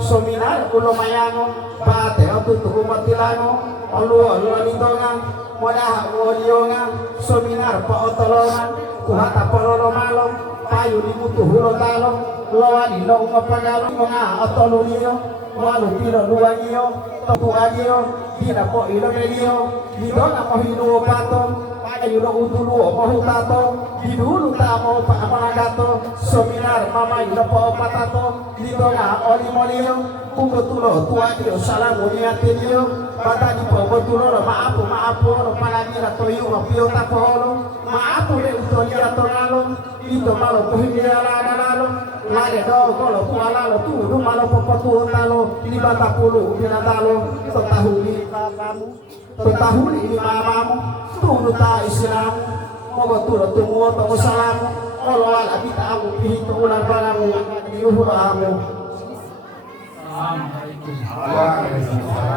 sominar ulo mayango bate tutu matilano alu nidonga moda olionga sominar pa otolongan kuhata pololo malong payu limutu hulo talong lawani lo ngapagalo mga otolunio walu pilo luwangio totuagio dina po ilomelio didona mo hinuo patong ayo lo utuluo mo hutato didulu tamo pa amagato sominar mama ilo po patato didona olimolio kugotulo tuagio salamu niatilio pada di po gotulo maapu no palagina toyu pio tapolo maapu le utolia tonalo ito malo puhilia lalo lade do golo tualalo tu malo popatu talo 50 binatalo tahuli kamu tahuli ini mamamu tulu ta Islam moga tulo tumuo to salamu kalau ala kita aku pihito ulang barang diuhuramu. Assalamualaikum.